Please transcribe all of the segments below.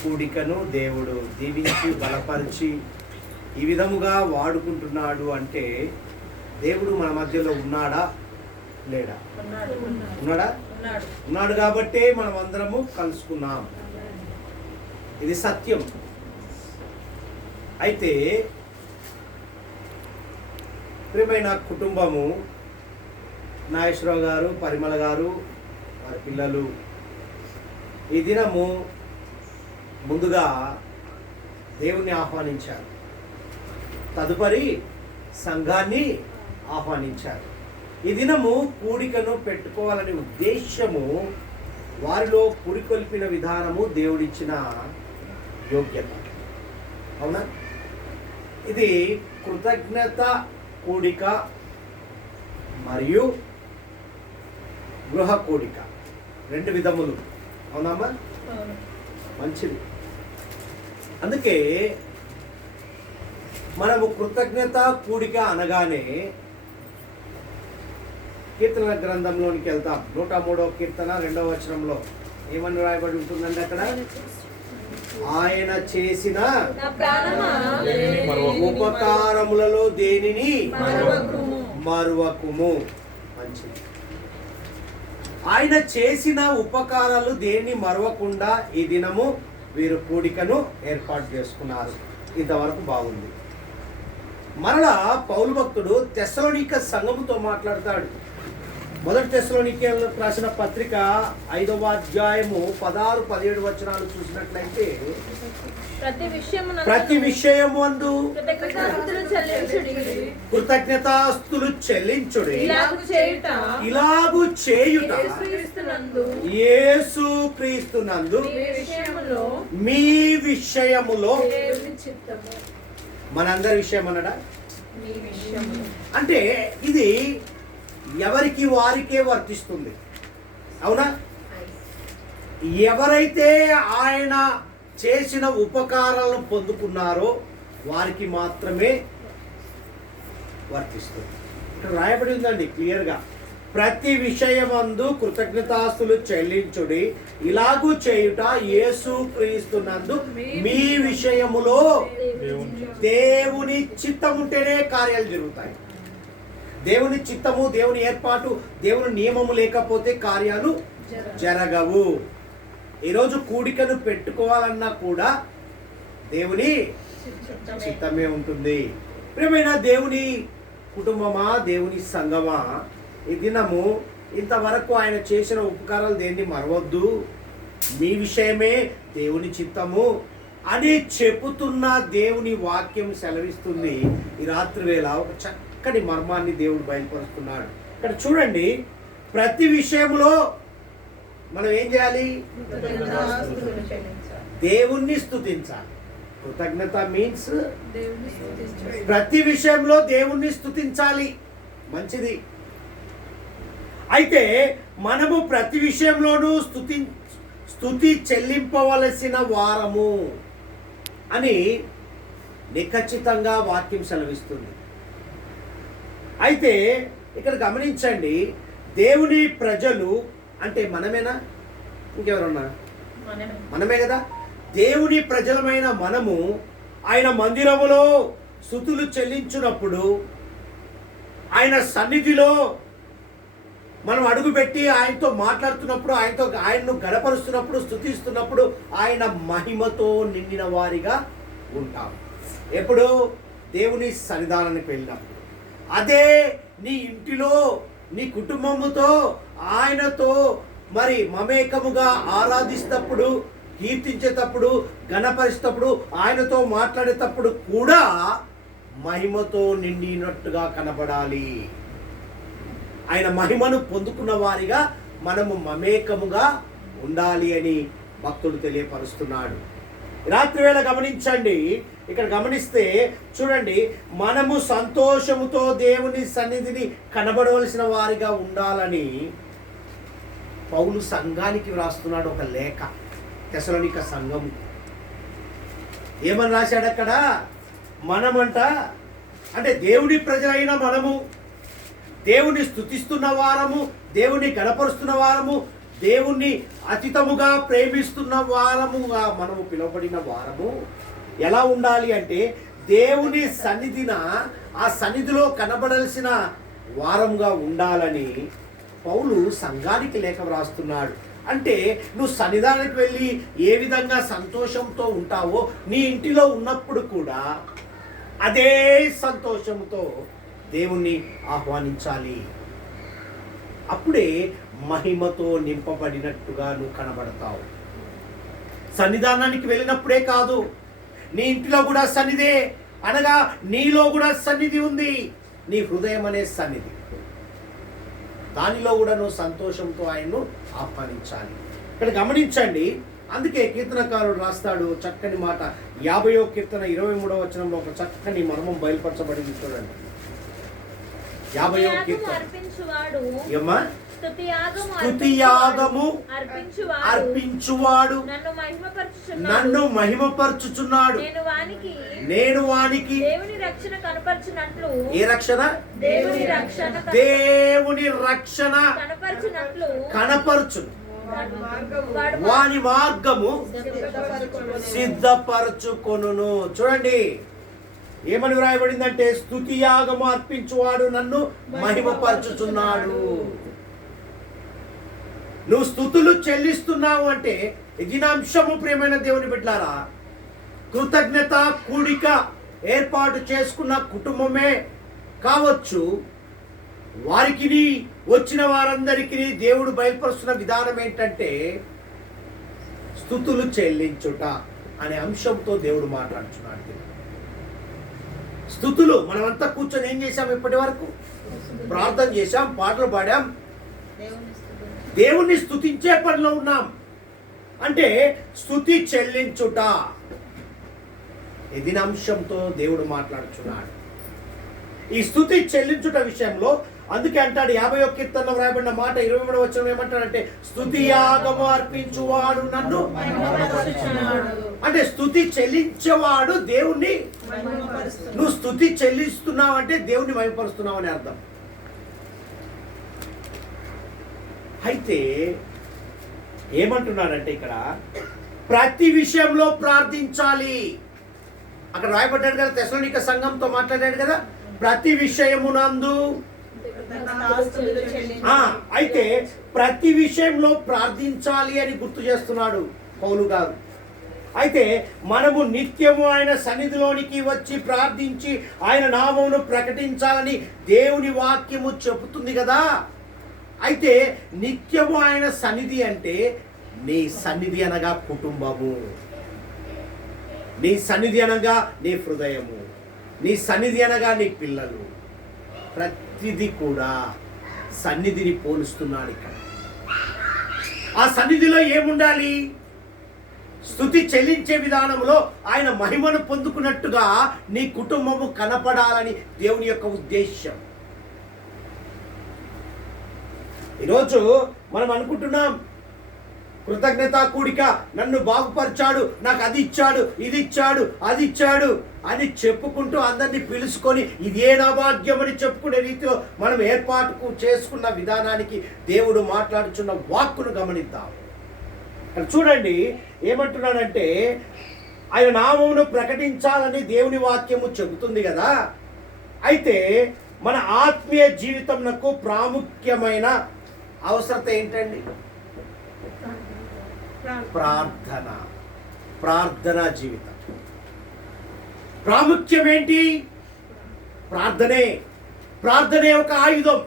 కూడికను దేవుడు దీవించి బలపరిచి ఈ విధముగా వాడుకుంటున్నాడు అంటే దేవుడు మన మధ్యలో ఉన్నాడా లేడా? ఉన్నాడా? ఉన్నాడు కాబట్టే మనం అందరము కలుసుకున్నాం. ఇది సత్యం. అయితే ప్రియమైన కుటుంబము, నాగేశ్వరరావు గారు, పరిమళ గారు, వారి పిల్లలు ఈ దినము ముందుగా దేవుణ్ణి ఆహ్వానించారు, తదుపరి సంఘాన్ని ఆహ్వానించారు. ఈ దినము కూడికను పెట్టుకోవాలనే ఉద్దేశము, వారిలో పురికొల్పిన విధానము దేవుడిచ్చిన యోగ్యత. అవునా? ఇది కృతజ్ఞత కూడిక మరియు గృహ కూడిక, రెండు విధములు. అవునమ్మా? మంచిది. అందుకే మనము కృతజ్ఞత కూడిక అనగానే కీర్తన గ్రంథంలోనికి వెళ్తాం. 103వ కీర్తన 2వ వచనంలో ఏమని రాయబడి ఉంటుందండి? అక్కడ ఆయన చేసిన ఉపకారములలో దేనిని మరువకుము. మంచిది. ఆయన చేసిన ఉపకారాలు దేన్ని మరవకుండా ఈ దినము వీరు కూడికను ఏర్పాటు చేసుకున్నారు. ఇంతవరకు బాగుంది. మరలా పౌలు భక్తుడు తెస్సలోనిక సంఘముతో మాట్లాడతాడు. మొదటి తెస్సలోనికీయులకు రాసిన పత్రిక 5వ అధ్యాయము 16-17 వచనాలు చూసినట్లయితే, ప్రతి విషయమందు కృతజ్ఞతాస్తులు చెల్లించుడి, ఇలాగు చేయుట యేసు క్రీస్తునందు మీ విషయములో. మనందరి విషయం అన్నడా? అంటే ఇది ఎవరికి వారికే వర్తిస్తుంది. అవునా? ఎవరైతే ఆయన చేసిన ఉపకారాలను పొందుకున్నారో వారికి మాత్రమే వర్తిస్తుంది. ఇక్కడ రాయబడి ఉందండి క్లియర్గా, ప్రతి విషయమందు కృతజ్ఞతాస్తులు చెల్లించుడి, ఇలాగూ చేయుట యేసు క్రీస్తునందు మీ విషయములో దేవుని చిత్తముంటేనే కార్యాలు జరుగుతాయి. దేవుని చిత్తము, దేవుని ఏర్పాటు, దేవుని నియమము లేకపోతే కార్యాలు జరగవు. ఈరోజు కూడికను పెట్టుకోవాలన్నా కూడా దేవుని చిత్తమే ఉంటుంది. ప్రియమైన దేవుని కుటుంబమా, దేవుని సంఘమా, ఈ దినము ఇంతవరకు ఆయన చేసిన ఉపకారాలు దేన్ని మరవద్దు, మీ విషయమే దేవుని చిత్తము అని చెబుతున్న దేవుని వాక్యం సెలవిస్తుంది. ఈ రాత్రి వేళ ఒక చక్కని మర్మాన్ని దేవుడు బయలుపరుస్తున్నాడు. ఇక్కడ చూడండి, ప్రతి విషయంలో మనం ఏం చేయాలి? దేవుణ్ణి స్తుతించాలి. కృతజ్ఞత మీన్స్ ప్రతి విషయంలో దేవుణ్ణి స్తుతించాలి. మంచిది. అయితే మనము ప్రతి విషయంలోనూ స్తుతి చెల్లింపవలసిన వారము అని నిఖచ్చితంగా వాక్యం సెలవిస్తుంది. అయితే ఇక్కడ గమనించండి, దేవుని ప్రజలు అంటే మనమేనా? ఇంకెవరన్నా? మనమే కదా. దేవుని ప్రజలమైన మనము ఆయన మందిరములో స్తుతులు చెల్లించినప్పుడు, ఆయన సన్నిధిలో మనం అడుగుపెట్టి ఆయనతో మాట్లాడుతున్నప్పుడు, ఆయనను గణపరుస్తున్నప్పుడు, స్తుతిస్తున్నప్పుడు ఆయన మహిమతో నిండిన వారిగా ఉంటాం. ఎప్పుడు? దేవుని సన్నిధానానికి వెళ్ళినప్పుడు. అదే నీ ఇంటిలో నీ కుటుంబముతో ఆయనతో మరి మమేకముగా ఆరాధిస్తప్పుడు, కీర్తించేటప్పుడు, గణపరిచేటప్పుడు, ఆయనతో మాట్లాడేటప్పుడు కూడా మహిమతో నిండినట్టుగా కనబడాలి. ఆయన మహిమను పొందుకున్న వారిగా మనము మమేకముగా ఉండాలి అని భక్తుడు తెలియపరుస్తున్నాడు. రాత్రి వేళ గమనించండి, ఇక్కడ గమనిస్తే చూడండి, మనము సంతోషముతో దేవుని సన్నిధిని కనబడవలసిన వారిగా ఉండాలని పౌలు సంఘానికి వ్రాస్తున్నాడు ఒక లేఖ. తెస్సలోనిక సంఘం ఏమని రాశాడు అక్కడ? మనమంట అంటే దేవుని ప్రజలైన మనము దేవుని స్తుతిస్తున్న వారము, దేవుని గణపరుస్తున్న వారము, దేవుణ్ణి అతితముగా ప్రేమిస్తున్న వారముగా మనము పిలువబడిన వారము ఎలా ఉండాలి అంటే దేవుని సన్నిధిన ఆ సన్నిధిలో కనబడాల్సిన వారముగా ఉండాలని పౌలు సంఘానికి లేఖ వ్రాస్తున్నాడు. అంటే నువ్వు సన్నిధానానికి వెళ్ళి ఏ విధంగా సంతోషంతో ఉంటావో నీ ఇంటిలో ఉన్నప్పుడు కూడా అదే సంతోషంతో దేవుణ్ణి ఆహ్వానించాలి. అప్పుడే మహిమతో నింపబడినట్టుగా నువ్వు కనబడతావు. సన్నిధానానికి వెళ్ళినప్పుడే కాదు, నీ ఇంటిలో కూడా సన్నిధే, అనగా నీలో కూడా సన్నిధి ఉంది. నీ హృదయం అనే సన్నిధి, దానిలో కూడా నువ్వు సంతోషంతో ఆయన్ను ఆహ్వానించాలి. ఇక్కడ గమనించండి, అందుకే కీర్తనకారుడు రాస్తాడు చక్కని మాట. 50వ కీర్తన 23వ వచనంలో ఒక చక్కని మర్మం బయలుపరచబడింది. చూడండి 50వ కీర్తన. స్తుతియాగము అర్పించువాడు నన్ను మహిమపరచుచున్నాడు. నేను వానికి ఏ రక్షణ? దేవుని రక్షణ కనపరచును, వాని మార్గము సిద్ధపరచుకొనును. చూడండి ఏమని వ్రాయబడిందంటే స్తుతియాగము అర్పించువాడు నన్ను మహిమపరచుచున్నాడు. నువ్వు స్తుతులు చెల్లిస్తున్నావు అంటే ఇది నా అంశము. ప్రియమైన దేవుని బిడ్డలారా, కృతజ్ఞత కూడిక ఏర్పాటు చేసుకున్న కుటుంబమే కావచ్చు, వారికి వచ్చిన వారందరికీ దేవుడు బయలుపరుస్తున్న విధానం ఏంటంటే స్తుతులు చెల్లించుట అనే అంశంతో దేవుడు మాట్లాడుతున్నాడు. స్తుతులు మనమంతా కూర్చొని ఏం చేశాం? ఇప్పటి వరకు ప్రార్థన చేశాం, పాటలు పాడాం, దేవుణ్ణి స్తుతించే పనిలో ఉన్నాం. అంటే స్తుతి చెల్లించుట ఇది అంశంతో దేవుడు మాట్లాడుచున్నాడు. ఈ స్తుతి చెల్లించుట విషయంలో అందుకే అంటాడు 50వ కీర్తనలో వ్రాయబడిన మాట 23వ వచనం ఏమంటాడంటే స్తుతియాగము అర్పించువాడు నన్ను. అంటే స్తుతి చెల్లించేవాడు దేవుణ్ణి. నువ్వు స్తుతి చెల్లిస్తున్నావు అంటే దేవుణ్ణి మహిమపరుస్తున్నావు అని అర్థం. అయితే ఏమంటున్నాడంటే ఇక్కడ ప్రతి విషయంలో ప్రార్థించాలి. అక్కడ రాయబడ్డాడు కదా, తెస్సలోనిక సంఘంతో మాట్లాడాడు కదా, ప్రతి విషయమునందు. అయితే ప్రతి విషయంలో ప్రార్థించాలి అని గుర్తు చేస్తున్నాడు పౌలు గారు. అయితే మనము నిత్యము ఆయన సన్నిధిలోనికి వచ్చి ప్రార్థించి ఆయన నామమును ప్రకటించాలని దేవుని వాక్యము చెబుతుంది కదా. అయితే నిత్యము ఆయన సన్నిధి అంటే నీ సన్నిధి అనగా కుటుంబము, నీ సన్నిధి అనగా నీ హృదయము, నీ సన్నిధి అనగా నీ పిల్లలు, ప్రతిదీ కూడా సన్నిధిని పోలుస్తున్నాడు ఇక్కడ. ఆ సన్నిధిలో ఏముండాలి? స్తుతి చెల్లించే విధానంలో ఆయన మహిమను పొందుకున్నట్టుగా నీ కుటుంబము కనపడాలని దేవుని యొక్క ఉద్దేశం. ఈరోజు మనం అనుకుంటున్నాం కృతజ్ఞత కూడిక, నన్ను బాగుపరిచాడు, నాకు అది ఇచ్చాడు, ఇది ఇచ్చాడు, అది ఇచ్చాడు అని చెప్పుకుంటూ అందరినీ పిలుచుకొని ఇదే నా భాగ్యం అని చెప్పుకునే రీతిలో మనం ఏర్పాటు చేసుకున్న విధానానికి దేవుడు మాట్లాడుచున్న వాక్కును గమనిద్దాం. ఇక్కడ చూడండి ఏమంటున్నాడంటే ఆయన నామమును ప్రకటించాలని దేవుని వాక్యము చెబుతుంది కదా. అయితే మన ఆత్మీయ జీవితంకు ప్రాముఖ్యమైన అవసరత ఏంటండి? ప్రార్థన. ప్రార్థనా జీవితం ప్రాముఖ్యం ఏంటి? ప్రార్థనే. ప్రార్థనే ఒక ఆయుధం.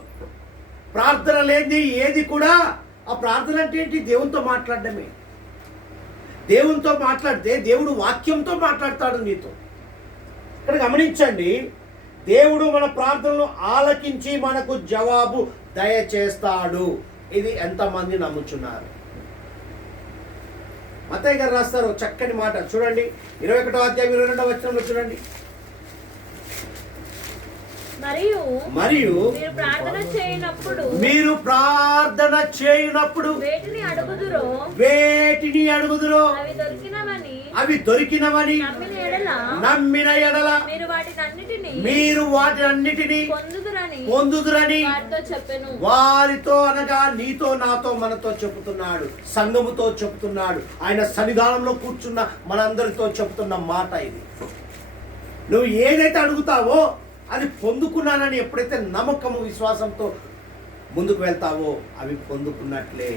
ప్రార్థన లేని ఏది కూడా. ఆ ప్రార్థన అంటే ఏంటి? దేవునితో మాట్లాడడమే. దేవునితో మాట్లాడితే దేవుడు వాక్యంతో మాట్లాడతాడు నీతో. ఇక్కడ గమనించండి, దేవుడు మన ప్రార్థనలు ఆలకించి మనకు జవాబు దయచేస్తాడు. ఇది ఎంతమంది నమ్ముచున్నారు? మత్తయి గారు రాస్తారు చక్కని మాట, చూడండి 21వ అధ్యాయం 22వ వచనంలో చూడండి. మరియు మీరు ప్రార్థన చేయనప్పుడు వేటిని అడుగుదురో అవి దొరికినవని నమ్మిన ఎడల మీరు వాటి అన్నిటిని పొందుదురని వారితో అనగా నీతో నాతో మనతో చెబుతున్నాడు, సంఘముతో చెబుతున్నాడు, ఆయన సన్నిధానంలో కూర్చున్న మనందరితో చెబుతున్న మాట ఇది. నువ్వు ఏదైతే అడుగుతావో అది పొందుకున్నానని ఎప్పుడైతే నమ్మకము విశ్వాసంతో ముందుకు వెళ్తావో అవి పొందుకున్నట్లే.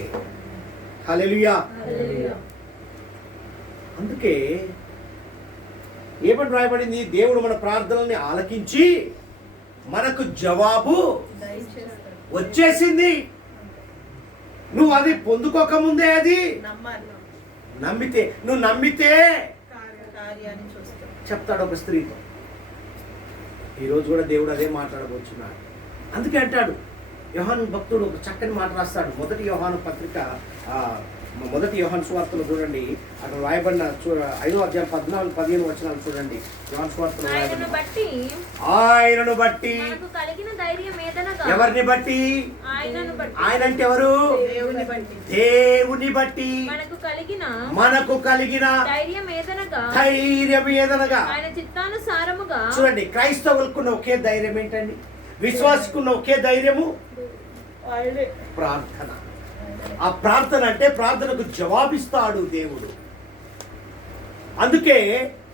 హల్లెలూయా. అందుకే ఏమని రాయబడింది? దేవుడు మన ప్రార్థనల్ని ఆలకించి మనకు జవాబు వచ్చేసింది. నువ్వు అది పొందుకోకముందే అది నమ్మితే, నువ్వు నమ్మితే చెప్తాడు ఒక స్త్రీతో. ఈరోజు కూడా దేవుడు అదే మాట్లాడబోతున్నాడు. అందుకే అంటాడు యోహాను భక్తుడు ఒక చక్కని మాట రాస్తాడు. మొదటి యోహాను పత్రిక, మొదటి యోహాను సువార్తలో చూడండి, అక్కడ రాయబడిన 5వ అధ్యాయం 14-15 వచనాలు చూడండి. యోహాను సువార్తలో ఆయనను బట్టి ఎవరిని బట్టి? ఆయన అంటే ఎవరు? దేవుని బట్టి మనకు కలిగిన ధైర్యం ఏదనగా. చూడండి, క్రైస్తవులకున్న ఒకే ధైర్యం ఏంటండి? విశ్వాసకున్న ఒకే ధైర్యము ప్రార్థన. ఆ ప్రార్థన అంటే ప్రార్థనకు జవాబిస్తాడు దేవుడు. అందుకే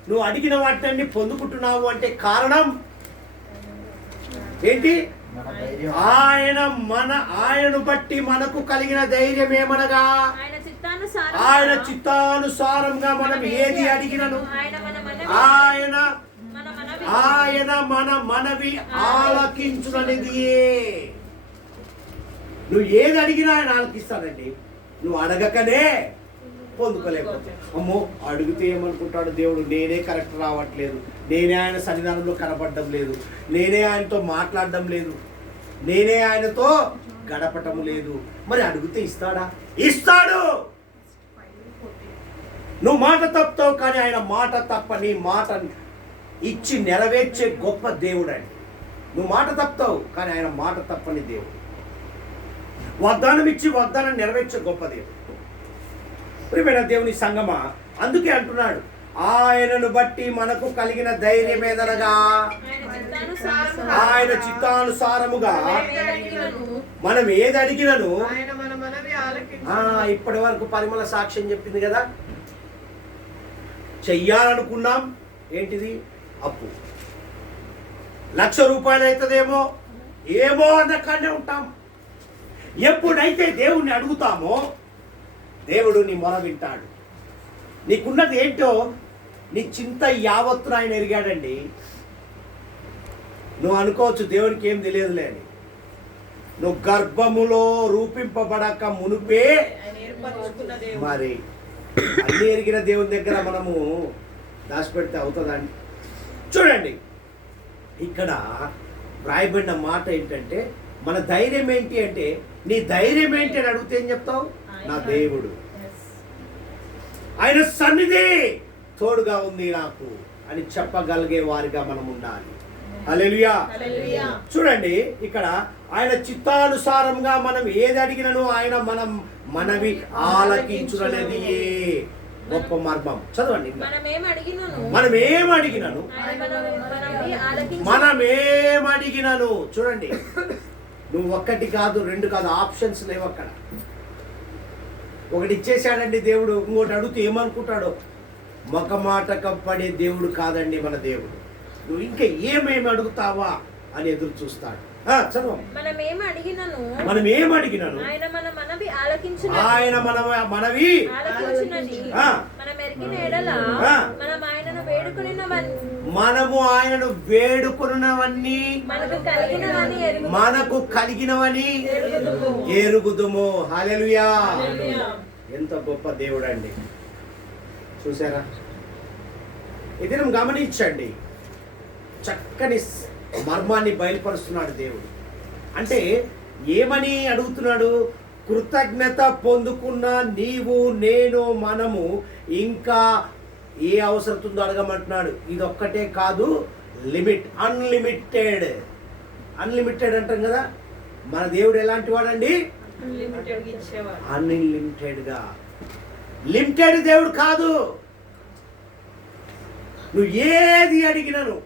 నువ్వు అడిగిన వాటిని పొందుకుంటున్నావు అంటే కారణం ఏంటి? ఆయనను బట్టి మనకు కలిగిన ధైర్యం ఏమనగా, ఆయన చిత్తానుసారంగా మనం ఏది అడిగినను ఆయన మన మనవి ఆలకించుననిదియే. నువ్వు ఏది అడిగినా ఆయన ఆలకిస్తాడండి. నువ్వు అడగకనే పొందుకోలేకపోతే, అమ్మో అడిగితే ఏమనుకుంటాడు దేవుడు, నేనే కరెక్ట్ రావట్లేదు, నేనే ఆయన సన్నిధానంలో కనపడడం లేదు, నేనే ఆయనతో మాట్లాడడం లేదు, నేనే ఆయనతో గడపటం లేదు, మరి అడిగితే ఇస్తాడా? ఇస్తాడు. నువ్వు మాట తప్పుతావు, కానీ ఆయన మాట తప్పని మాట ఇచ్చి నెరవేర్చే గొప్ప దేవుడు అండి. నువ్వు మాట తప్పుతావు, కానీ ఆయన మాట తప్పని దేవుడు. వాగ్దానం ఇచ్చి వాగ్దానం నెరవేర్చే గొప్ప దేవుడు. ప్రియమైన దేవుని సంగమా, అందుకే అంటున్నాడు ఆయనను బట్టి మనకు కలిగిన ధైర్యం ఏదనగా, ఆయన చిత్తానుసారముగా మనం ఏది అడిగినను. ఇప్పటి వరకు పరిమళ సాక్ష్యం చెప్పింది కదా, చెయ్యాలనుకున్నాం, ఏంటిది? అప్పు. 1,00,000 రూపాయలు అవుతుందేమో ఏమో అన్నకాడే ఉంటాం. ఎప్పుడైతే దేవుణ్ణి అడుగుతామో దేవుడు నీ మొర వింటాడు. నీకున్నది ఏంటో నీ చింత యావత్తున ఆయన ఎరిగాడండి. నువ్వు అనుకోవచ్చు దేవునికి ఏం తెలియదులే అని. నువ్వు గర్భములో రూపింపబడక మునుపే మరి అన్ని ఎరిగిన దేవుని దగ్గర మనము దాచిపెడితే అవుతుందండి. చూడండి, ఇక్కడ రాయబడిన మాట ఏంటంటే, మన ధైర్యం ఏంటి అంటే, నీ ధైర్యం ఏంటి అని అడిగితే ఏం చెప్తావు? నా దేవుడు, ఆయన సన్నిధి తోడుగా ఉంది నాకు అని చెప్పగలిగే వారిగా మనం ఉండాలి. హల్లెలూయా. చూడండి, ఇక్కడ ఆయన చిత్తానుసారంగా మనం ఏది అడిగినను ఆయన మనం మనవి ఆలకించుననేది గొప్ప మర్మం. చదవండి, మనం ఏమడిగినను. చూడండి, నువ్వు ఒక్కటి కాదు, 2 కాదు, ఆప్షన్స్ లేవు అక్కడ. ఒకటి ఇచ్చేసాడండి దేవుడు, ఇంకోటి అడుగుతూ ఏమనుకుంటాడో. మొకమాటక పడే దేవుడు కాదండి మన దేవుడు. నువ్వు ఇంకా ఏమేమి అడుగుతావా అని ఎదురు చూస్తాడు. చదవం. మనం ఏం అడిగినను ఆయన మన మనవి మనము ఆయనను వేడుకొనున్నవన్నీ మనకు కలిగినవని ఎరుగుదుము. హల్లెలూయా. ఎంత గొప్ప దేవుడు అండి. చూసారా? ఇది గమనించండి, చక్కని మర్మాన్ని బయలుపరుస్తున్నాడు దేవుడు. అంటే ఏమని అడుగుతున్నాడు? కృతజ్ఞత పొందుకున్న నీవు, నేను, మనము ఇంకా ఏ అవసరం ఉందో అడగమంటున్నాడు. ఇది ఒక్కటే కాదు, లిమిట్, అన్లిమిటెడ్. అన్లిమిటెడ్ అంటాం కదా, మన దేవుడు ఎలాంటి వాడండి? అన్లిమిటెడ్ గా. లిమిటెడ్ దేవుడు కాదు. నువ్వు ఏది అడిగినను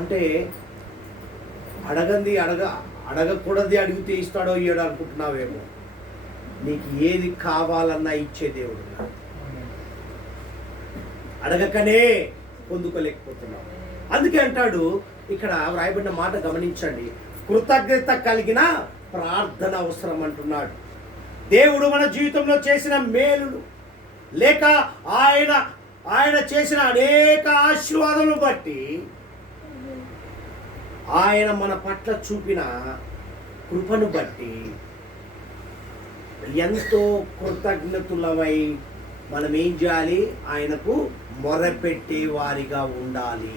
అంటే అడగకూడదు అడిగితే ఇస్తాడో ఇయ్యడో అనుకుంటున్నావేమో. నీకు ఏది కావాలన్నా ఇచ్చే దేవుడు. అడగకనే పొందుకోలేకపోతున్నావు. అందుకే అంటాడు ఇక్కడ వ్రాయబడిన మాట గమనించండి, కృతజ్ఞత కలిగిన ప్రార్థన అవసరం అంటున్నాడు. దేవుడు మన జీవితంలో చేసిన మేలులు లేక ఆయన చేసిన అనేక ఆశీర్వాదాలను బట్టి, ఆయన మన పట్ల చూపిన కృపను బట్టి ఎంతో కృతజ్ఞతులమై మనం ఏం చేయాలి? ఆయనకు మొరపెట్టే వారిగా ఉండాలి.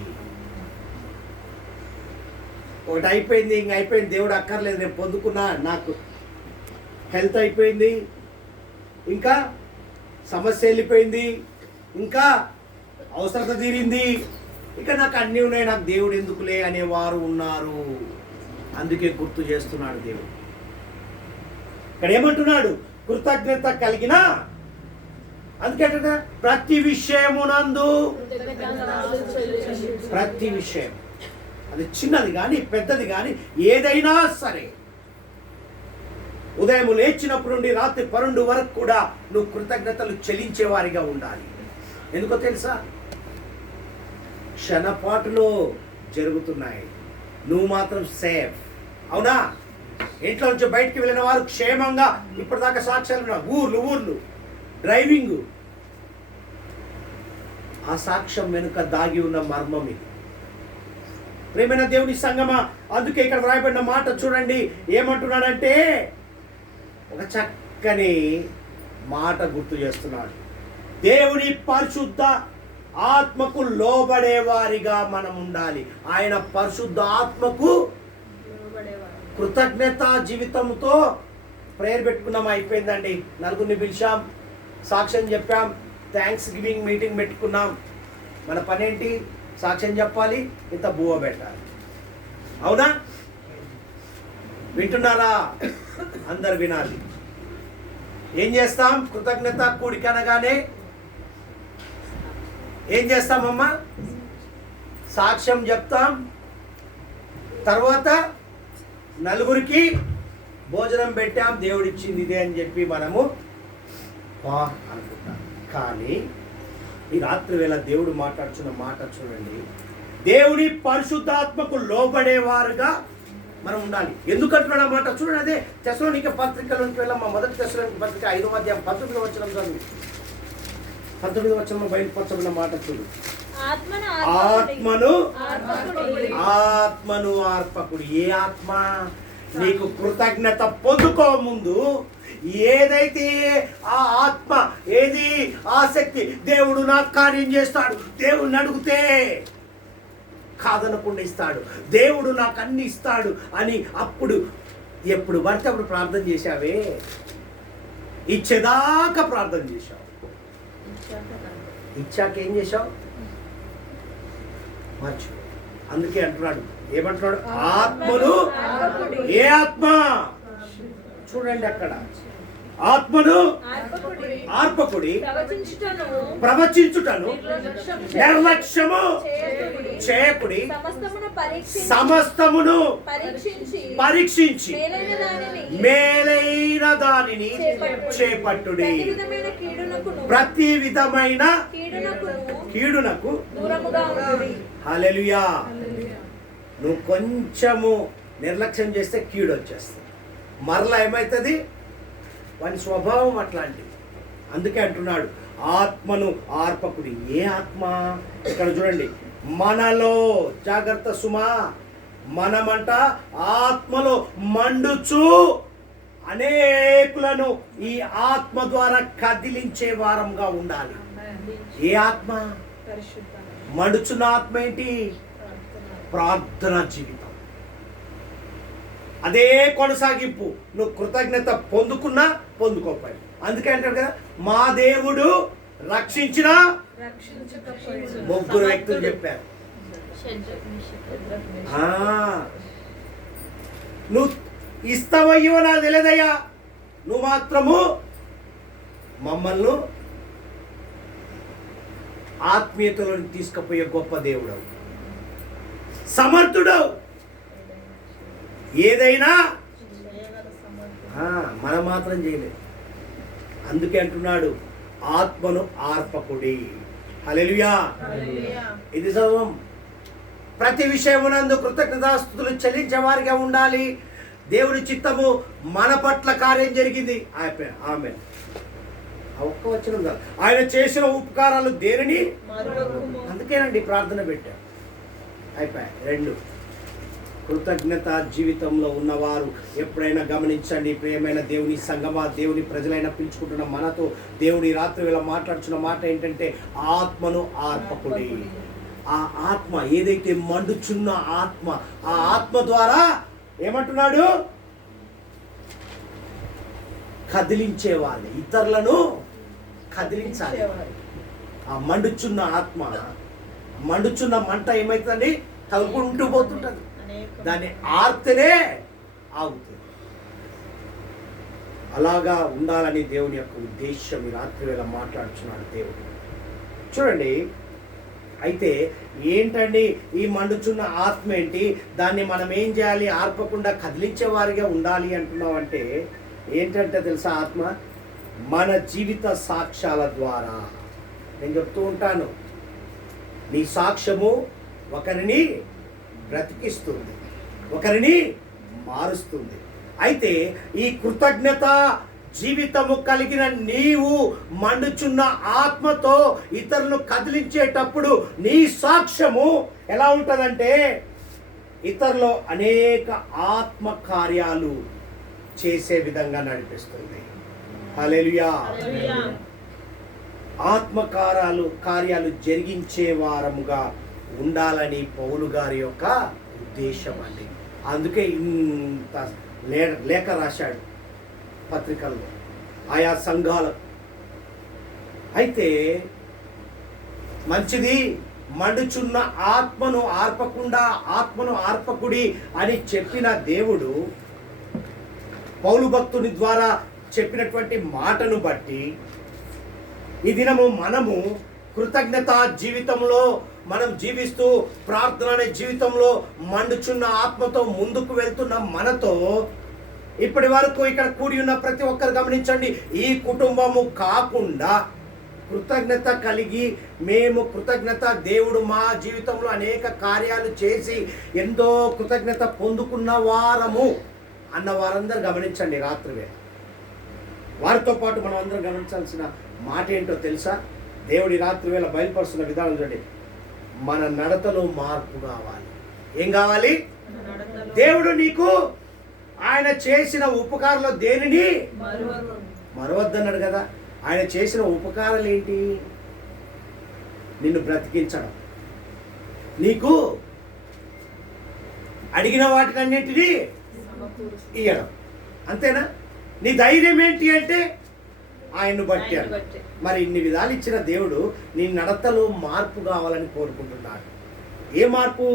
ఒకటి అయిపోయింది, ఇంక అయిపోయింది, దేవుడు అక్కర్లేదు, నేను పొందుకున్నా, నాకు హెల్త్ అయిపోయింది, ఇంకా సమస్య వెళ్ళిపోయింది, ఇంకా అవసరత తీరింది, ఇక నాకు అన్నీ ఉన్నాయి, నాకు దేవుడు ఎందుకులే అనేవారు ఉన్నారు. అందుకే గుర్తు చేస్తున్నాడు దేవుడు. ఇక్కడ ఏమంటున్నాడు? కృతజ్ఞత కలిగిన, అందుకే ప్రతి విషయమునందు, ప్రతి విషయం, అది చిన్నది కానీ పెద్దది కానీ ఏదైనా సరే, ఉదయం లేచినప్పుడు నుండి రాత్రి 12 వరకు కూడా నువ్వు కృతజ్ఞతలు చెల్లించేవారిగా ఉండాలి. ఎందుకో తెలుసా? క్షణపాటులో జరుగుతున్నాయి, నువ్వు మాత్రం సేఫ్. అవునా? ఇంట్లో నుంచి బయటికి వెళ్ళిన వారు క్షేమంగా ఇప్పటిదాకా సాక్ష్యాలు, ఊర్లు డ్రైవింగ్, ఆ సాక్ష్యం వెనుక దాగి ఉన్న మర్మం ఇది. ప్రేమైన దేవుని సంగమా, అందుకే ఇక్కడ వ్రాయబడిన మాట చూడండి, ఏమంటున్నాడంటే ఒక చక్కని మాట గుర్తు చేస్తున్నాడు. దేవుని పరిశుద్ధ ఆత్మకు లోబడే వారిగా మనం ఉండాలి. ఆయన పరిశుద్ధ ఆత్మకు కృతజ్ఞత జీవితంతో ప్రేయర్ పెట్టుకున్నాం, అయిపోయిందండి. నలుగురిని పిలిచాం, సాక్ష్యం చెప్పాం, థ్యాంక్స్ గివింగ్ మీటింగ్ పెట్టుకున్నాం. మన పని ఏంటి? సాక్ష్యం చెప్పాలి, ఇంత బువ్వ పెట్టాలి. అవునా? వింటున్నారా? అందరు వినాలి. ఏం చేస్తాం? కృతజ్ఞత కూడిక అనగానే ఏం చేస్తామమ్మా? సాక్ష్యం చెప్తాం, తర్వాత నలుగురికి భోజనం పెట్టాం, దేవుడిచ్చింది ఇదే అని చెప్పి మనము అనుకుంటాం. కానీ ఈ రాత్రి వేళ దేవుడు మాట్లాడుతున్న మాట చూడండి, దేవుని పరిశుద్ధాత్మకు లోబడేవారుగా మనం ఉండాలి. ఎందుకంటున్నాడు ఆ మాట చూడండి. అదే తెస్సలోనికే పత్రికలోకి వెళ్ళాం, మొదటి తెస్సలోనికే పత్రిక 5వ అధ్యాయం 19వ వచనం చదువు. 19వ వచనంలో బయలుపరచబడిన మాట చూడు. ఆత్మను ఆర్పకుడు. ఏ ఆత్మ? నీకు కృతజ్ఞత పొందుకో ముందు ఏదైతే ఆ ఆత్మ, ఏది ఆసక్తి, దేవుడు నాకు కార్యం చేస్తాడు, దేవుడిని అడిగితే కాదనకుండా ఇస్తాడు, దేవుడు నాకు అన్ని ఇస్తాడు అని అప్పుడు ఎప్పుడు పడితే అప్పుడు ప్రార్థన చేశావే, ఇచ్చేదాకా ప్రార్థన చేశావు, ఇచ్చాక ఏం చేశావు? మర్చి. అందుకే అంటున్నాడు, ఏమంటున్నాడు? ఆత్మను. ఏ ఆత్మ? చూడండి అక్కడ, ఆత్మను ఆర్పకుడి, ప్రవచించుటను నిర్లక్ష్యము చేయకుడి, సమస్తమును పరీక్షించి మేలైన దానిని చేపట్టుడి, ప్రతి విధమైన కీడునకు. హల్లెలూయా. నువ్వు కొంచెము నిర్లక్ష్యం చేస్తే కీడు వచ్చేస్తుంది, మరలా ఏమవుతుంది? వాని స్వభావం అట్లాంటిది. అందుకే అంటున్నాడు ఆత్మను ఆర్పకుడి. ఏ ఆత్మ? ఇక్కడ చూడండి, మనలో, జాగ్రత్త సుమా, మనమంట ఆత్మలో మండుచు అనేకులను ఈ ఆత్మ ద్వారా కదిలించే వారంగా ఉండాలి. ఏ ఆత్మ? మండుచున్న ఆత్మ ఏంటి? ప్రార్థన జీవితం. అదే కొనసాగింపు. నువ్వు కృతజ్ఞత పొందుకున్నా పొందుకోపోయి. అందుకే అంటాడు కదా, మా దేవుడు రక్షించిన ముగ్గురు వ్యక్తులు చెప్పారు. నువ్వు ఇస్తావయ్యో నాకు తెలియదయ్యా, నువ్వు మాత్రము మమ్మల్ని ఆత్మీయతలోని తీసుకుపోయే గొప్ప దేవుడు, సమర్థుడు. ఏదైనా మనం మాత్రం చేయలేదు. అందుకే అంటున్నాడు ఆత్మను ఆర్పకుడి. హల్లెలూయా. ఇది చదవం. ప్రతి విషయమునందు కృతజ్ఞతాస్తుతులు చెల్లించే వారిగా ఉండాలి. దేవుని చిత్తము మన పట్ల కార్యం జరిగింది. ఆమె ఒక్క వచనం కాదు, ఆయన చేసిన ఉపకారాలు దేనిని అందుకేనండి ప్రార్థన పెట్టారు. అయిపోయాయి. 2 కృతజ్ఞత జీవితంలో ఉన్నవారు ఎప్పుడైనా గమనించండి ప్రియమైన దేవుని సంగమా, దేవుని ప్రజలైనా పిలుచుకుంటున్న మనతో దేవుని రాత్రి వేళ మాట్లాడుతున్న మాట ఏంటంటే ఆత్మను ఆర్పకుడి. ఆ ఆత్మ ఏదైతే మండుచున్న ఆత్మ, ఆ ఆత్మ ద్వారా ఏమంటున్నాడు? కదిలించేవాళ్ళు, ఇతరులను కదిలించాలి. ఆ మండుచున్న ఆత్మ, మండుచున్న మంట ఏమవుతుంది? తగ్గుకుంటూ పోతుంటది. దాన్ని ఆర్తనే ఆగుతుంది. అలాగా ఉండాలని దేవుని యొక్క ఉద్దేశం ఈ రాత్రి వేళ మాట్లాడుచున్నాడు దేవుడు. చూడండి, అయితే ఏంటండి ఈ మండుచున్న ఆత్మ ఏంటి? దాన్ని మనం ఏం చేయాలి? ఆర్పకుండా కదిలించే వారిగా ఉండాలి అంటున్నామంటే ఏంటంటే తెలుసా? ఆత్మ మన జీవిత సాక్ష్యాల ద్వారా. నేను చెప్తూ ఉంటాను, నీ సాక్ష్యము ఒకరిని బ్రతికిస్తుంది, ఒకరిని మారుస్తుంది. అయితే ఈ కృతజ్ఞత జీవితము కలిగిన నీవు మండుచున్న ఆత్మతో ఇతరులను కదిలించేటప్పుడు నీ సాక్ష్యము ఎలా ఉంటుందంటే ఇతరులో అనేక ఆత్మ కార్యాలు చేసే విధంగా నడిపిస్తుంది. హల్లెలూయా. కార్యాలు జరిగించే వారముగా ఉండాలని పౌలు గారి యొక్క ఉద్దేశం అండి. అందుకే ఇంత లేఖ రాశాడు పత్రికల్లో ఆయా సంఘాలకు. అయితే మంచిది, మండుచున్న ఆత్మను ఆర్పకుడి అని చెప్పిన దేవుడు పౌలు భక్తుని ద్వారా చెప్పినటువంటి మాటను బట్టి ఈ దినము మనము కృతజ్ఞత జీవితంలో మనం జీవిస్తూ ప్రార్థన అనే జీవితంలో మండుచున్న ఆత్మతో ముందుకు వెళ్తున్న మనతో ఇప్పటి వరకు ఇక్కడ కూడి ఉన్న ప్రతి ఒక్కరు గమనించండి, ఈ కుటుంబము కాకుండా కృతజ్ఞత కలిగి మేము దేవుడు మా జీవితంలో అనేక కార్యాలు చేసి ఎంతో కృతజ్ఞత పొందుకున్న వారము అన్న వారందరూ గమనించండి. రాత్రివే వారితో పాటు మనం అందరం గమనించాల్సిన మాట ఏంటో తెలుసా? దేవుడి రాత్రి వేళ బయలుపరుస్తున్న విధానం చూడండి. మన నడతలో మార్పు కావాలి. ఏం కావాలి? దేవుడు నీకు ఆయన చేసిన ఉపకారంలో దేనిని మరవద్దన్నాడు కదా. ఆయన చేసిన ఉపకారాలు ఏంటి? నిన్ను బ్రతికించడం, నీకు అడిగిన వాటినన్నింటినీ ఇయ్యడం. అంతేనా? నీ ధైర్యం ఏంటి అంటే ఆయన్ను బట్టి. మరి ఇన్ని విధాలు ఇచ్చిన దేవుడు నీ నడతలో మార్పు కావాలని కోరుకుంటున్నాడు. ఏ మార్పు?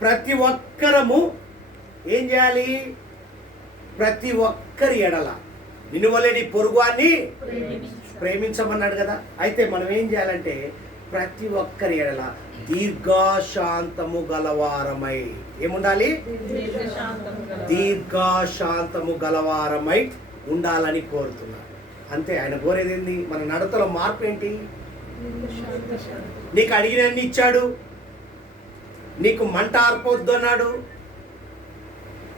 ప్రతి ఒక్కరము ఏం చేయాలి? ప్రతి ఒక్కరి ఎడల నిన్ను వలె నీ పొరుగువాన్ని ప్రేమించమన్నాడు కదా. అయితే మనం ఏం చేయాలంటే ప్రతి ఒక్కరి ఎడల దీర్ఘశాంతము గలవారమై ఏముండాలి? దీర్ఘశాంతము గలవారమై ఉండాలని కోరుతున్నాడు. అంతే. ఆయన కోరేది ఏంది? మన నడతలో మార్పు ఏంటి? నీకు అడిగినన్ని ఇచ్చాడు, నీకు మంట ఆర్పొద్దు అన్నాడు,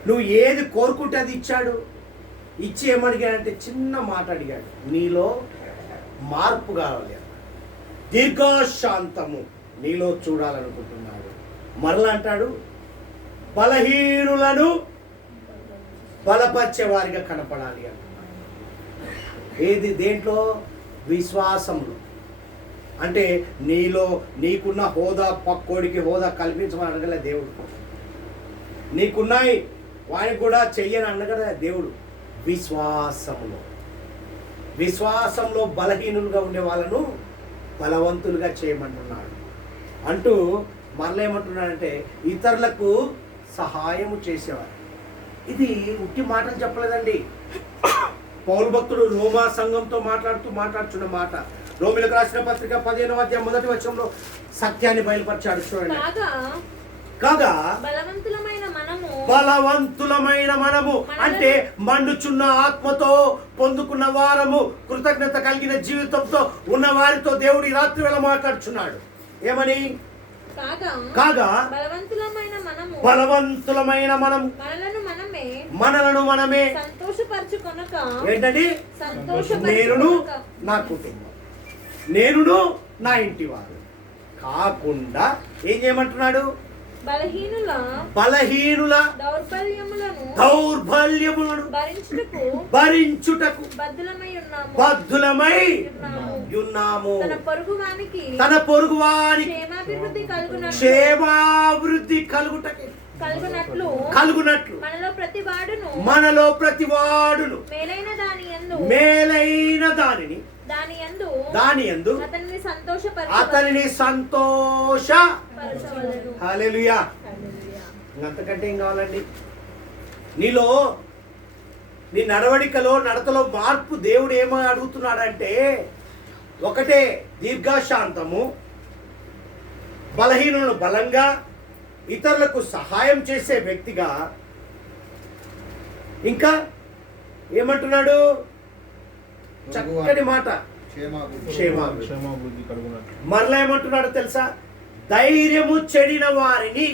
నువ్వు ఏది కోరుకుంటే అది ఇచ్చాడు. ఇచ్చి ఏమడిగాడంటే చిన్న మాట అడిగాడు, నీలో మార్పు కావాలి, దీర్ఘశాంతము నీలో చూడాలనుకుంటున్నాడు. మరలా అంటాడు, బలహీనులను బలపరిచేవారిగా కనపడాలి అంటున్నాడు. ఏది? దేంట్లో? విశ్వాసంలో. అంటే నీకున్న హోదా పక్కోడికి హోదా కల్పించమని అడగలే దేవుడు. నీకున్నాయి వాడికి కూడా చెయ్యని అన్నగలే దేవుడు. విశ్వాసంలో బలహీనులుగా ఉండే వాళ్ళను బలవంతులుగా చేయమంటున్నాడు. అంటూ మరలా ఏమంటున్నాడంటే ఇతరులకు సహాయము చేసేవారు. ఇది ఉట్టి మాటలు చెప్పలేదండి. పౌలు భక్తుడు రోమా సంఘంతో మాట్లాడుతున్న మాట, రోమిలకు రాసిన పత్రిక 15వ అధ్యాయం 1వ వచనంలో సత్యాన్ని బయలుపరిచాడు చూడండి. కాగా బలవంతులమైన మనము అంటే మండుచున్న ఆత్మతో పొందుకున్న వారము, కృతజ్ఞత కలిగిన జీవితంతో ఉన్న వారితో దేవుడు ఈ రాత్రి వేళ మాట్లాడుచున్నాడు. ఏమని? కాగా బలవంతులమైన మనము మనలను మనమే ఏంటండి? నేనును నా కుటుంబం, నేనును నా ఇంటి వారు కాకుండా ఏం చేయమంటున్నాడు? బలహీనుల దౌర్బల్యములను భరించుటకు బద్ధులమై ఉన్నాము. తన పొరుగువానికి క్షేమాభివృద్ధి కలుగునట్లు మనలో ప్రతి వాడును మేలైన దాని యందు అతనిని సంతోష. హల్లెలూయా. అంతకంటే ఏం కావాలండి? నీలో నీ నడతలో మార్పు దేవుడు ఏమో అడుగుతున్నాడంటే, ఒకటే దీర్ఘశాంతము, బలహీనులను బలంగా, ఇతరులకు సహాయం చేసే వ్యక్తిగా, ఇంకా ఏమంటున్నాడు? చక్కటి మాట, మరలా ఏమంటున్నాడు తెలుసా? ధైర్యము చెడిన వారిని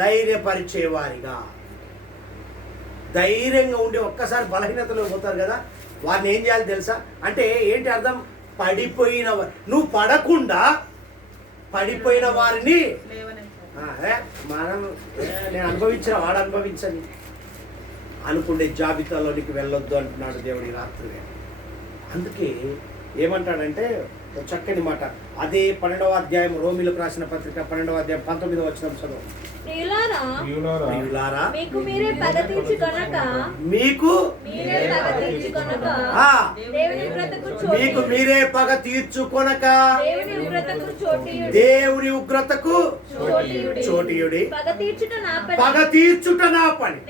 ధైర్యపరిచేవారిగా. ధైర్యంగా ఉండి ఒక్కసారి బలహీనతలో పోతారు కదా, వారిని ఏం చేయాలి తెలుసా? అంటే ఏంటి అర్థం? పడిపోయిన నువ్వు పడకుండా పడిపోయిన వారిని నేను అనుభవించిన వాడు అనుభవించని అనుకునే జాబితాలోనికి వెళ్ళొద్దు అంటున్నాడు దేవుడి రాత్రి. అందుకే ఏమంటాడంటే చక్కని మాట, అదే 12వ అధ్యాయం రోమిలకు రాసిన పత్రిక 12వ అధ్యాయం 19వ వచనం చదువు. మీకు మీరే పగ తీర్చుకొనక దేవుని ఉగ్రతకు చోటీయుడి. పగ తీర్చుట నా పని,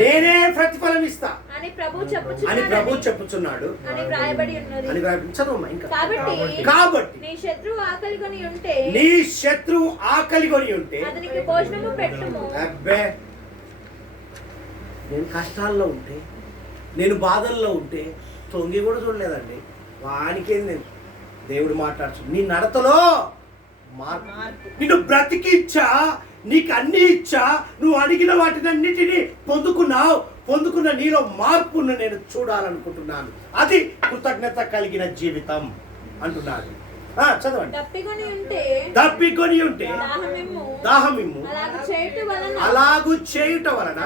నేనే ప్రతిఫలం ఇస్తా అని ప్రభు చెప్పుచున్నాడు అని చదవమ్మా. ఇంకా కాబట్టి నీ శత్రువు ఆకలిగొని ఉంటే భోజనము పెట్టుము. అబ్బే, నేను కష్టాల్లో ఉంటే, నేను బాధల్లో ఉంటే తొంగి కూడా చూడలేదండి. వానికేంది? దేవుడు మాట్లాడుచు. నీ నడతలో మార్పు, నిన్ను బ్రతికిచ్చా, నీకు అన్ని ఇచ్చా, నువ్వు అడిగిన వాటినన్నిటినీ పొందుకున్న నీలో మార్పును నేను చూడాలనుకుంటున్నాను. అది కృతజ్ఞత కలిగిన జీవితం అంటున్నాడు. చదవండి. దప్పికొని ఉంటే దాహమిమ్ము, అలాగు చేయుట వలన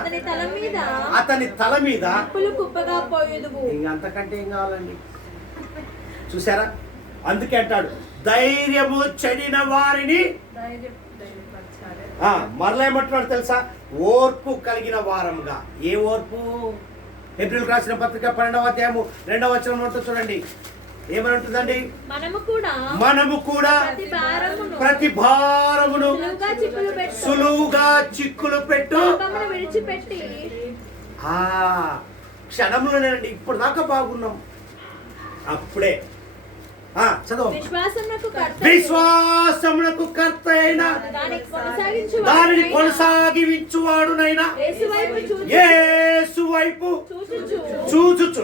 అతని తల మీద అంతకంటే ఏం కావాలండి? చూసారా? అందుకే అంటాడు ధైర్యము చెడిన వారిని. మరలా ఏమంటున్నాడు తెలుసా? ఓర్పు కలిగిన వారముగా. ఏ ఓర్పు? ఏప్రిల్ రాసిన పత్రిక 12వ అధ్యాయము 2వ వచనం ఉంటుంది చూడండి. ఏమంటుందండి? మనము కూడా ప్రతి భారమును సులువుగా చిక్కులు పెట్టు క్షణంలోనేనండి. ఇప్పుడు దాకా బాగున్నాం, అప్పుడే విశ్వాసమునకు కర్త అయిన దానిని కొనసాగించువాడునైనా యేసు వైపు చూచుచు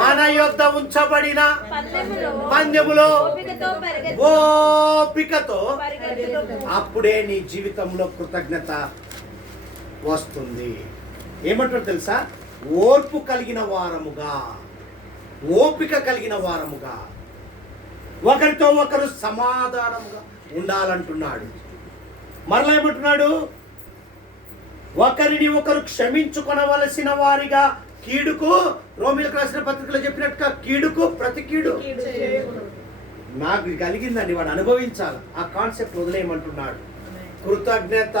మన యొద్ద ఉంచబడిన పందెములో ఓపికతో అప్పుడే నీ జీవితంలో కృతజ్ఞత వస్తుంది. ఏమంటారు తెలుసా? ఓర్పు కలిగిన వారముగా, ఓపిక కలిగిన వారముగా, ఒకరితో ఒకరు సమాధానముగా ఉండాలంటున్నాడు. మరలా ఏమంటున్నాడు? ఒకరిని ఒకరు క్షమించుకొనవలసిన వారిగా, కీడుకు, రోమిలకు రాసిన పత్రికలో చెప్పినట్టుగా కీడుకు ప్రతి కీడు నాకు కలిగిందండి, వాడు అనుభవించాలి. ఆ కాన్సెప్ట్ వదిలేయమంటున్నాడు. కృతజ్ఞత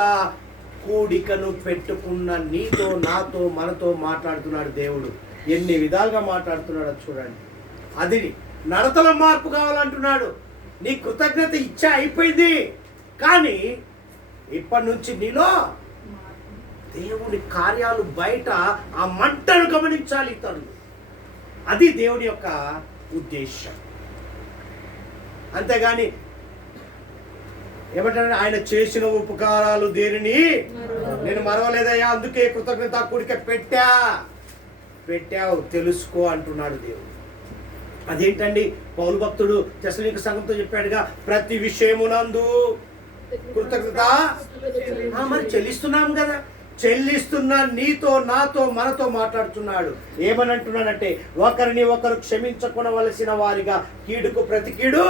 కూడికను పెట్టుకున్న నీతో, నాతో, మనతో మాట్లాడుతున్నాడు దేవుడు. ఎన్ని విధాలుగా మాట్లాడుతున్నాడో చూడండి. అది నడతల మార్పు కావాలంటున్నాడు. నీ కృతజ్ఞత ఇచ్చా అయిపోయింది, కానీ ఇప్పటి నుంచి నీలో దేవుని కార్యాలు బయట ఆ మంటను గమనించాలి ఇతరులు. అది దేవుని యొక్క ఉద్దేశం. అంతేగాని ఏమంటారు, ఆయన చేసిన ఉపకారాలు దేనిని నేను మరవలేదయ్యా, అందుకే కృతజ్ఞత కూడిక పెట్టావు తెలుసుకో అంటున్నాడు దేవుడు. అదేంటండి, పౌలు భక్తుడు తెస్సలోనిక సంఘంతో చెప్పాడుగా, ప్రతి విషయమునందు కృతజ్ఞత. మరి చెల్లిస్తున్నాం కదా, చెల్లిస్తున్నా నీతో నాతో మనతో మాట్లాడుతున్నాడు. ఏమని అంటున్నాడంటే, ఒకరిని ఒకరు క్షమించుకొనవలసిన వారిగా కీడుకు ప్రతి కీడు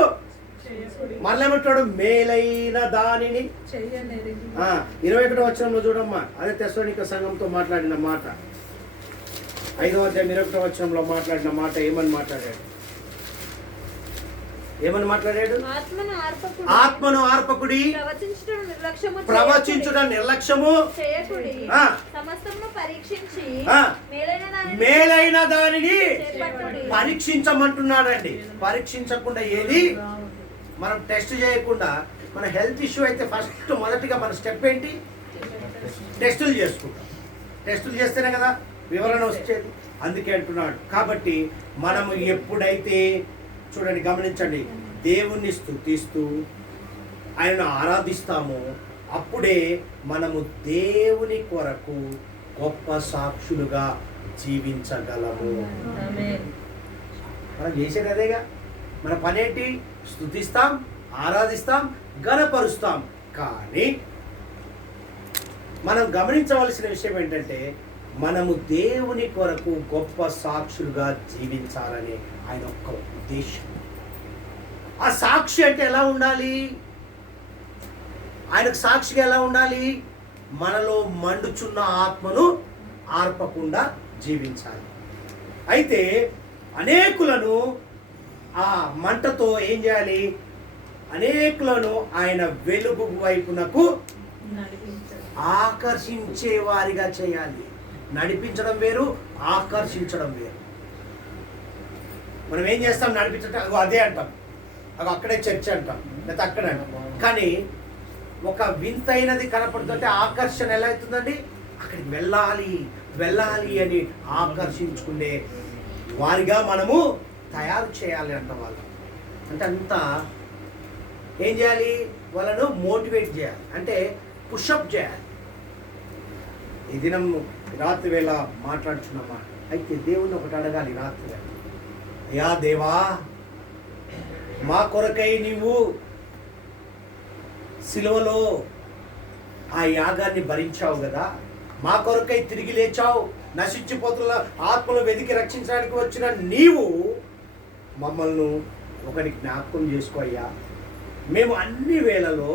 మరలేమంటాడు, మేలైన దానిని 21వ వచనంలో చూడమ్మా, అదే తెస్సలోనిక సంఘంతో మాట్లాడిన మాట. 5వ అధ్యాయం 21వ వచనంలో మాట్లాడిన మాట ఏమని మాట్లాడాడు? ఆత్మను ఆర్పకుడి, ప్రవచించుట నిర్లక్ష్యము చేయకుడి, ఆ, సమస్తమును పరీక్షించి ఆ, మేలైన మేలైన దానిని చేపట్టుడి. పరీక్షించమంటున్నాడండి. పరీక్షించకుండా ఏది మనం టెస్ట్ చేయకుండా, మన హెల్త్ ఇష్యూ అయితే ఫస్ట్ మొదటిగా మన స్టెప్ ఏంటి? టెస్టులు చేసుకుంటాం. టెస్టులు చేస్తేనే కదా వివరణ వచ్చేది. అందుకే అంటున్నాడు. కాబట్టి మనము ఎప్పుడైతే, చూడండి గమనించండి, దేవుణ్ణి స్తుతిస్తూ ఆయనను ఆరాధిస్తామో అప్పుడే మనము దేవుని కొరకు గొప్ప సాక్షులుగా జీవించగలము. మనం చేసేది అదేగా. మన పనేంటి? స్తుతిస్తాం, ఆరాధిస్తాం, ఘనపరుస్తాం. కానీ మనం గమనించవలసిన విషయం ఏంటంటే, మనము దేవుని కొరకు గొప్ప సాక్షులుగా జీవించాలనే ఆయన ఒక్క ఉద్దేశం. ఆ సాక్షి అంటే ఎలా ఉండాలి? ఆయనకు సాక్షిగా ఎలా ఉండాలి? మనలో మండుచున్న ఆత్మను ఆర్పకుండా జీవించాలి. అయితే అనేకులను ఆ మంటతో ఏం చేయాలి? అనేకులను ఆయన వెలుగు వైపునకు ఆకర్షించే వారిగా చేయాలి. నడిపించడం వేరు, ఆకర్షించడం వేరు. మనం ఏం చేస్తాం? నడిపించడం అదే అంటాం, అవి అక్కడే చర్చ అంటాం, లేదా అక్కడ అంటాం. కానీ ఒక వింతైనది కనపడుతుంటే ఆకర్షణ ఎలా అవుతుందండి? అక్కడికి వెళ్ళాలి అని ఆకర్షించుకునే వారిగా మనము తయారు చేయాలి అంట. వాళ్ళు అంటే అంతా ఏం చేయాలి? వాళ్ళను మోటివేట్ చేయాలి, అంటే పుషప్ చేయాలి. ఈ దినం రాత్రి వేళ మాట్లాడుచున్నమా, అయితే దేవుణ్ణి ఒకటి అడగాలి రాత్రి వేళ. అయ్యా దేవా, మా కొరకై నీవు సిలువలో ఆ యాగాన్ని భరించావు కదా, మా కొరకై తిరిగి లేచావు, నశించిపోతున్న ఆత్మను వెతికి రక్షించడానికి వచ్చిన నీవు మమ్మల్ని ఒకటి జ్ఞాపకం చేసుకో అయ్యా. మేము అన్ని వేళలో,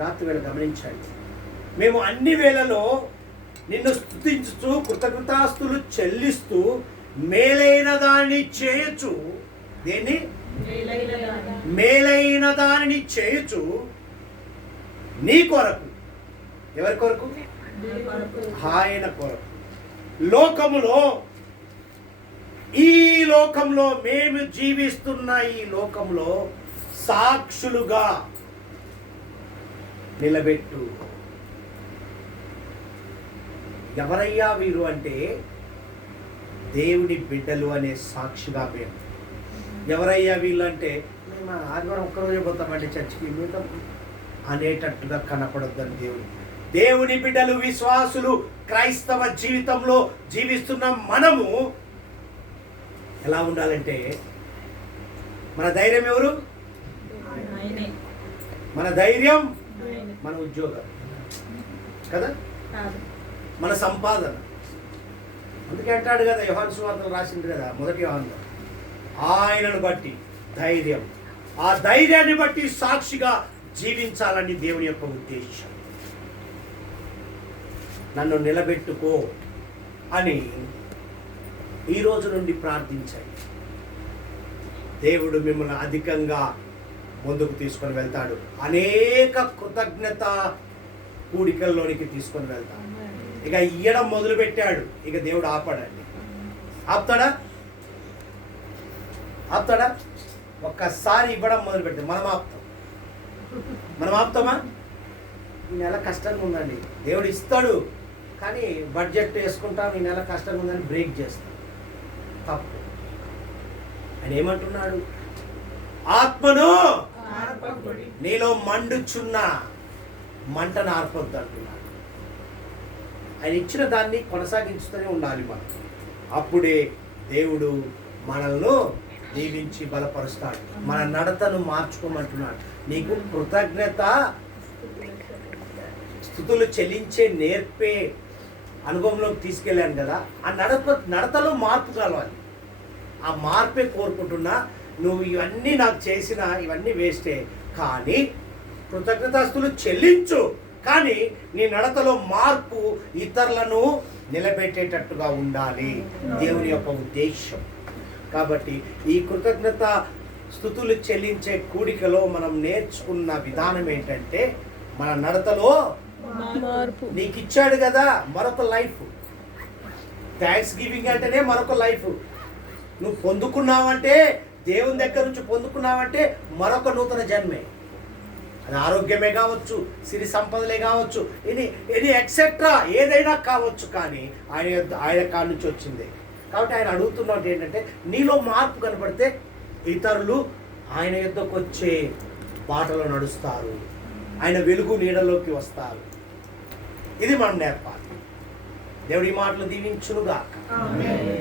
రాత్రి వేళ గమనించండి, మేము అన్ని వేళలో నిన్ను స్తుతించుతూ కృతజ్ఞతాస్తులు చెల్లిస్తూ మేలైన దానిని చేయొచ్చు. దేన్ని? మేలైన దానిని చేయొచ్చు నీ కొరకు. ఎవరి కొరకు? ఆయన కొరకు. ఈ లోకంలో మేము జీవిస్తున్న ఈ లోకంలో సాక్షులుగా నిలబెట్టు. ఎవరయ్యా వీరు అంటే, దేవుని బిడ్డలు అనే సాక్షిగా మేము. ఎవరయ్యా వీళ్ళు అంటే, మేము ఆదివారం ఒక్కరోజే పోతామండి చర్చికి అనేటట్టుగా కనపడొద్దని దేవుని బిడ్డలు, విశ్వాసులు, క్రైస్తవ జీవితంలో జీవిస్తున్న మనము ఎలా ఉండాలంటే, మన ధైర్యం ఎవరు? మన ధైర్యం మన ఉద్యోగం కదా, మన సంపాదన. అందుకే అంటాడు కదా, యోహాను సువార్తలో రాసింది కదా, మొదటి యోహానులో, ఆయనను బట్టి ధైర్యం, ఆ ధైర్యాన్ని బట్టి సాక్షిగా జీవించాలని దేవుని యొక్క ఉద్దేశం. నన్ను నిలబెట్టుకో అని ఈ రోజు నుండి ప్రార్థించండి. దేవుడు మిమ్మల్ని అధికంగా ముందుకు తీసుకొని వెళ్తాడు. అనేక కృతజ్ఞత కూడికల్లోనికి తీసుకొని వెళ్తాడు. ఇక ఇయ్యడం మొదలు పెట్టాడు, ఇక దేవుడు ఆపాడండి. ఆపుతాడా? ఒక్కసారి ఇవ్వడం మొదలు పెడితే మనం ఆపుతామా? ఈ నెల కష్టంగా ఉందండి, దేవుడు ఇస్తాడు, కానీ బడ్జెట్ వేసుకుంటాం, ఈ నెల కష్టంగా ఉందని బ్రేక్ చేస్తాం. తప్పు. ఆయన ఏమంటున్నాడు? ఆత్మను ఆర్పకుడి. నీలో మండుచున్న మంటను ఆర్పొద్దు అంటున్నాడు. ఆయన ఇచ్చిన దాన్ని కొనసాగించుతూనే ఉండాలి మనం. అప్పుడే దేవుడు మనల్ని దీవించి బలపరుస్తాడు. మన నడతను మార్చుకోమంటున్నాడు. నీకు కృతజ్ఞత స్తుతులు చెల్లించే నేర్పే అనుభవంలోకి తీసుకెళ్ళాను కదా. ఆ నడతలో మార్పు కలవాలి. ఆ మార్పే కోరుకుంటున్నా. నువ్వు ఇవన్నీ నాకు చేసిన ఇవన్నీ వేస్టే, కానీ కృతజ్ఞతాస్తులు చెల్లించు. కానీ నీ నడతలో మార్పు ఇతరులను నిలబెట్టేటట్టుగా ఉండాలి, దేవుని యొక్క ఉద్దేశం. కాబట్టి ఈ కృతజ్ఞత స్తుతులు చెల్లించే కూడికలో మనం నేర్చుకున్న విధానం ఏంటంటే, మన నడతలో మార్పు. నీకు ఇచ్చాడు కదా మరొక లైఫ్. థ్యాంక్స్ గివింగ్ అంటేనే మరొక లైఫ్. నువ్వు పొందుకున్నావంటే, దేవుని దగ్గర నుంచి పొందుకున్నావంటే మరొక నూతన జన్మే. అది ఆరోగ్యమే కావచ్చు, సిరి సంపదలే కావచ్చు, ఇది ఎక్సెట్రా ఏదైనా కావచ్చు, కానీ ఆయన కాడి నుంచి వచ్చింది. కాబట్టి ఆయన అడుగుతున్నది ఏంటంటే, నీలో మార్పు కనపడితే ఇతరులు ఆయన యుద్ధకు వచ్చే బాటలో నడుస్తారు, ఆయన వెలుగు నీడలోకి వస్తారు. ఇది మనం నేర్పాలి. దేవుడి మాటలు దీవించునుగా. ఆమేన్.